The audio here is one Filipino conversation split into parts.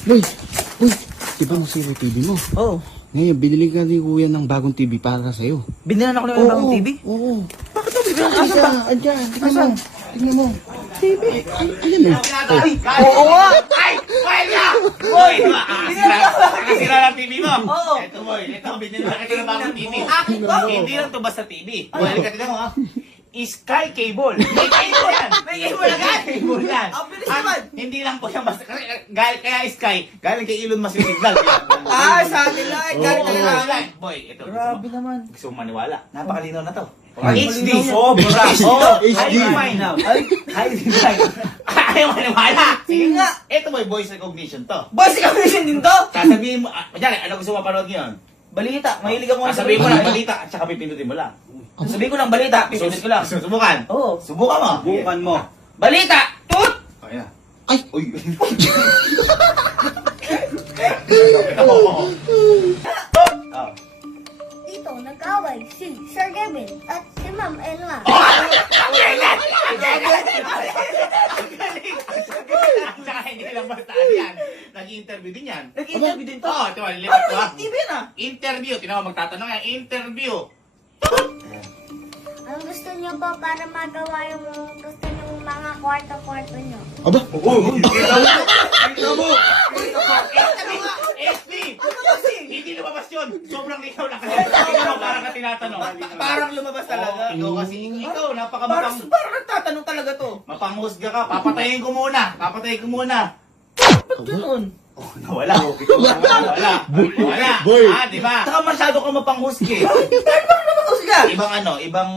Boy! Uy! Di ba nasira yung TV mo? Oo. Ngayon, binili ka ni Kuya ng bagong TV para sa'yo. Binilan ako ng bagong TV? Oo. Bakit ako binilan? Asa ba? Andyan. Tingnan mo. Tingnan mo. TV. Ayan eh. Oo nga! Ay! Boy ka! Boy! Nakasira ng TV mo? Oo. Ito boy, ito binili na kita ng bagong TV. Akin ba? Hindi lang to basta TV. Boy, ka tignan mo ha. Sky Cable. May cable yan. May cable yan. Cable yan. Ang bilis naman. Hindi lang po yan basta. Kaya Sky. Galing kay Elon Musk yung signal. Ah, sa akin lang. Galing talaga. Boy, ito. Grabe naman. Gusto mo maniwala? Napakalinaw na to. Ay. HD. Sobra. Oh, HD. high define now. High define. Ayaw maniwala. Sige nga. Ito boy, voice recognition to. Boss, ikaw mission din to? Sasabihin mo, ano gusto mo mapanood ngayon? Balita. Mahilig ako Sasabihin mo lang balita at saka pipindutin mo lang. Sabihin ko lang balita. Pipindot ko lang. Subukan. Oo. Subukan mo. Bukan mo. Balita! Tut! Ayan. Ay! Uy. Oh. Dito, nag-away si Sir Kevin at si Ma'am Elma. At saka hindi lang basta yan. Nag-interview din yan. Nag-interview din to? Oo, ito, lipat ko ha. TV na. Interview. Tinawag magtatanong yan. Interview. Ang gusto niyo po para magawa yung gusto niyo mga kwarto-kwarto niyo. Aba! Kita mo! SD! Hindi lumabas yun! Sobrang linaw na kasi. Ikaw mo parang ka tinatanong. Parang lumabas talaga. Ikaw kasi, ikaw Parang, napakamapang... parang nagtatanong talaga to. Mapanghusga ka. Papatayin ko muna. Papatayin ko muna. Ba't ganun? Nawala. Nawala. Wala. Boy. Ah, di ba? Saka masyado ka mapanghusga. Parang lumabas ka. Ibang ano, ibang...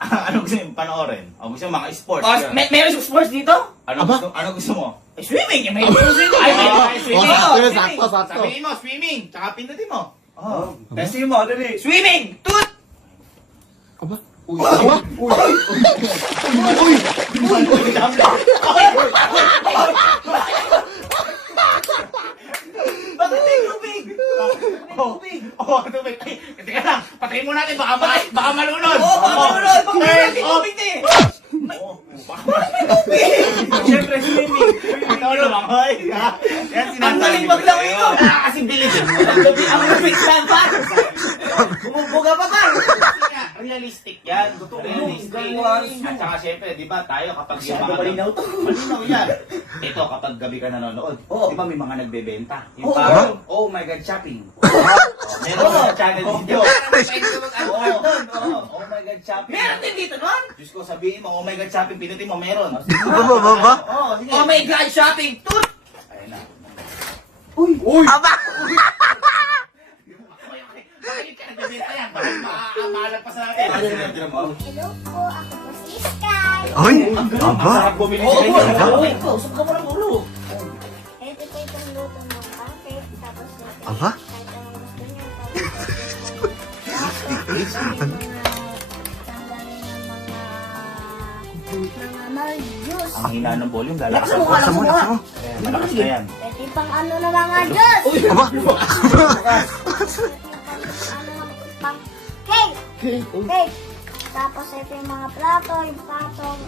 ano gusto mo panoorin? O gusto mo mga sports? Oh, meron sa sports dito? Ano Aba? gusto, ano gusto mo? Eh, swimming. May swimming. Ay, may Oh, swimming. sakto, Oh, sakto, sakto. Sabihin mo, swimming. Tsaka pindutin mo. Oh. Testing mo, dali. Swimming! Tut! Aba! Uy! Aba! Uy! Uy! Bakit may tubig? Tubig. Oh, tubig. Ay, teka lang. Patayin mo natin. Baka malunod. Oo, baka malunod. Baka Turn may off. tubig na eh. Oo, baka malunod. Siyempre, swimming. Ito naman, hoy. Yan sinasabi. Ang galing maglangoy mo. Kasi bilis. Ang lupit lang pa. Bumubuga pa ka. Realistic yan. Realistic. Galing. At saka syempre, di ba tayo kapag yung Masyado mga... malinaw to. Malinaw yan. Ito, kapag gabi ka nanonood, Oo. di ba may mga nagbebenta? Yung Oo. parang, oh my God, shopping. Meron Oo. sa channel video. Oo. Oh my God, shopping. Meron din dito nun. Diyos ko, sabihin mo, oh my God, shopping, pinutin mo, meron. Ba? Oo, sige. Oh my God, shopping. Tut! Ayun na. Uy! Bakit ka nagbebenta yan? Bakit makalagpas natin? Hello po, ako po si Sky. Ay! Ang Aba! sarap bumili Oo, sa inyo. oo. Ikaw, saan ka mo ng ulo? Ito po itong luto ng pancake, tapos ito Aba? kahit anong gusto niyo. Tapos tanggalin ng mga juice. Ang hina ng volume, Lakas lalakas mo, lakas mo. Lakas mo! Ayan, malakas na yan. Ito pang ano na mga juice. Aba! Pang cake. Cake. Tapos ito yung mga plato, yung patong,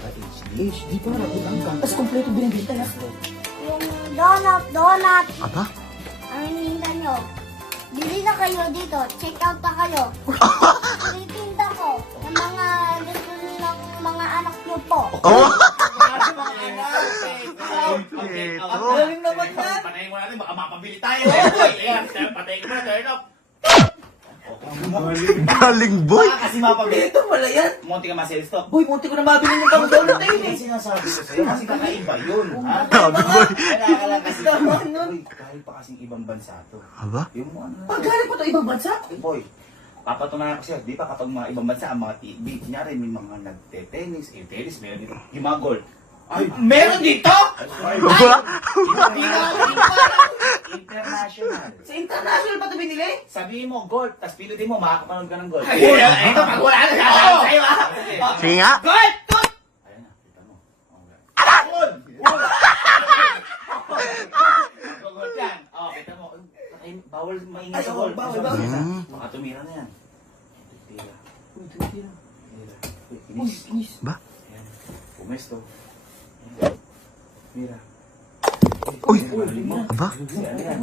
HD pa na. Tapos kompleto binibenta na. yung donut. Aba! Ang hinihinda nyo. Bili na kayo dito. Check out na kayo. Titinda ko ng mga gusto ng mga anak nyo po. Oh! Okay, Ito. ang galing naman yan. Panayin mo natin, baka mapabili tayo. Ayan, patayin ko na, turn off. Galing boy! Baka kasi mapabili. Ito pala yan. Munti ka ma-sales to. Boy, munti ko na mabili yung pang donut na yun eh. Sinasabi ko sa'yo, kasi kakaiba yun. Ha? Sabi boy! Kaya ka lang kasi. Naman nun. Uy, kahit pa kasing ibang bansa to. Aba? Yung ano. Pagaling pa to ibang bansa. Boy, papatunayan ko siya, di ba kapag mga ibang bansa, ang mga TV, kunyari may mga nagte-tennis, tennis, meron dito, yung mga goal. Ay, Meron dito? Aba? international. Sa international pa ito binili? Sabihin mo, gold, tapos pinutin mo, makakapanood ka ng gold. Ito, pag wala na sasabi sa'yo ha. Sige nga! Gold! Tut! Ayun na, kita mo. Gold! Gold! Gold yan. Oh, kita mo. Ay, bawal maingay sa gold. Bawal. Baka tumira na yan. Tira. Tira. Uy, Finish. inis. Ba? Ayan. Pumesto. Mira. Uy! Aba? Kasi ano yan?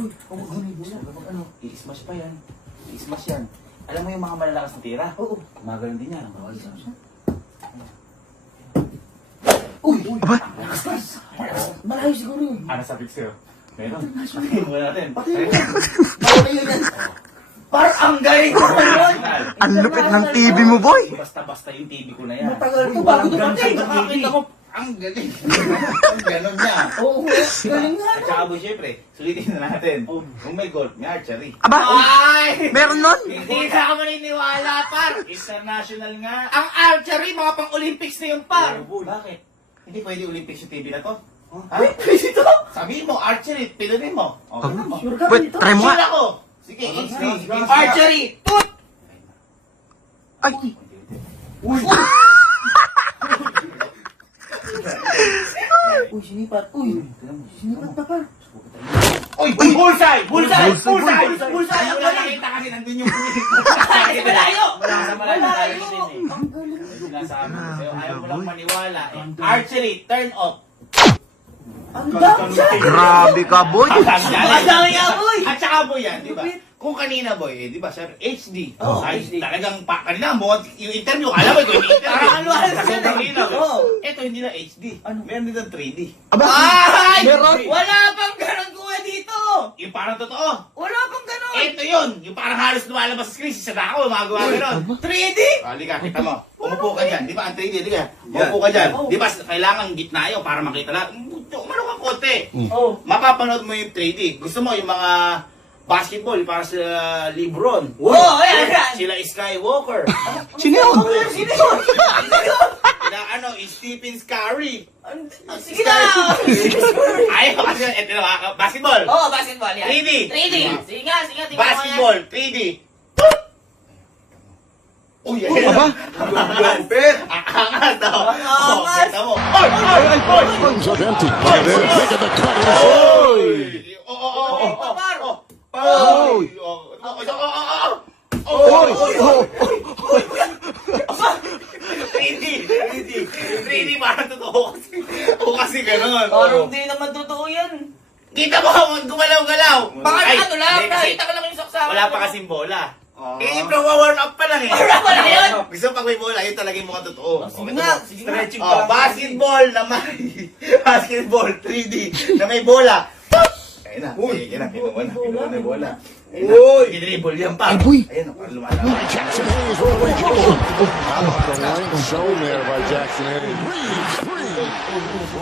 I-smash pa yan. I-smash yan. Alam mo yung mga malalakas na tira? Oo. Magaling din yan. Bawal sa Aba? Malayo siguro yun. ano sabi ko sa'yo? Meron. Patayin mo natin. Malayo yan. Parang ang galing ko yun. Ang lupit ng TV mo, boy! Basta-basta yung TV ko na yan. Matagal ko bago dumating. Nakakita mo, ang galing. Ang ganon niya. Oo, galing nga. At saka boy, syempre, sulitin na natin. Kung may golf, may archery. Aba? Ay! Meron nun? Hindi na ako naniniwala, par. International nga. Ang archery, mga pang-Olympics na yun, par. Bakit? Hindi pwede Olympics yung TV na to? Ha? Pwede ito? Sabihin mo, archery, pilunin mo. O, ganun mo. Sure ka ba Wait, dito? try mo Sure nga. ako. Sige, HD. Archery! Tut! Ay! Uy, sinipat. Uy, sinipat pa pa. Uy! Bullseye! Bullseye! Bullseye! Bullseye! Ang wala nakita kasi nandun yung pulis. Malayo! Wala sa malayo tayo din eh. Sinasabi ko sa'yo, ayaw mo lang maniwala eh. Archery, turn off. Ang dami siya. Grabe ka, boy! Ang dami nga, boy! At saka boy yan, di ba? Kung kanina boy, eh, di ba, sir, HD. Ay, talagang kanina mo, yung interview, alam mo, yung interview. Parang ano, Kasi ano, kanina, Oo. ito hindi na HD. Meron din ng 3D. Aba? Ay! Meron? Wala pang ganon kuha dito! Yung parang totoo. Wala pang ganon! Ito yun, yung parang halos lumalabas sa screen, sa dako, magawa gano'n. 3D! Halika, kita mo. Umupo ka dyan. Di ba, ang 3D, di ka? Umupo ka dyan. Di ba, kailangan gitna yun para makita lahat. Umano ka konti. Oh. Mapapanood mo yung 3D. Gusto mo yung mga basketball para sa Lebron. Oo, ayan, ayan. Sila Skywalker. Sino yun? Sino yun? Sila Stephen Curry. Sige na! Ayaw kasi, eto na, basketball. Oo, basketball yan. 3D. 3D! Sige nga, sige nga. tingnan mo yan. Basketball, 3D. Uy, Aba? Angat daw. Angas. Kita mo. Oy! Oy! Oy! Runs up empty. And then look at the cutter. Oy! Oh! Par. Oy! Oy! Oh! 3D parang totoo kasi. O kasi ganun. Parang di naman totoo yan. Kita mo, gumalaw-galaw. Baka Ay, ano lang, hindi, kasi nakita ko lang yung saksakan. wala pa kasing bola. Eh, warm up pa lang eh. Warm up pa lang yun? Gusto pag may bola, yun talaga yung mga totoo. Sige nga, sige nga. Stretching pa. Basketball na may, basketball 3D na may bola. Ayun na. Uy, ayun na. Pinuha na yung bola. Uy! I-dribble yan pa. Ay, boy. Ayun na, lumalaman. Jackson Hayes rolling. The length shown there by Jackson Hayes. Reeves, free.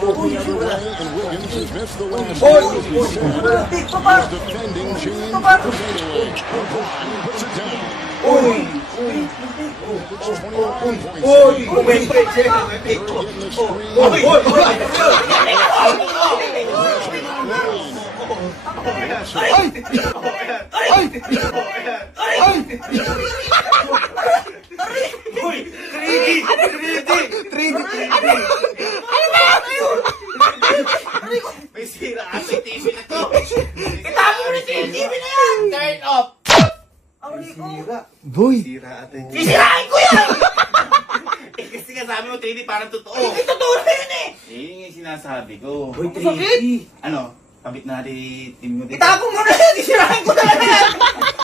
Rolling the other way, and Wiggins has missed the last one. He's defending James Fadeaway. LeBron puts it down. Uy! 21 points. Uy! May break siya. May break. Getting the screen. Uy! Uy! Ay! Ay! Ay! Uy! 3D! 3D! 3D! May sira kasi TV na to. Itago mo na yung TV na yan! Turn off! Boy! Sisirain ko yan! Eh, kasi nga sabi mo 3D parang totoo. Eh, totoo na yun eh! Eh, yung sinasabi ko. Sakit! Ano? Kabit na natin team mo dito. Itago mo na yan! Sisirain ko na yan!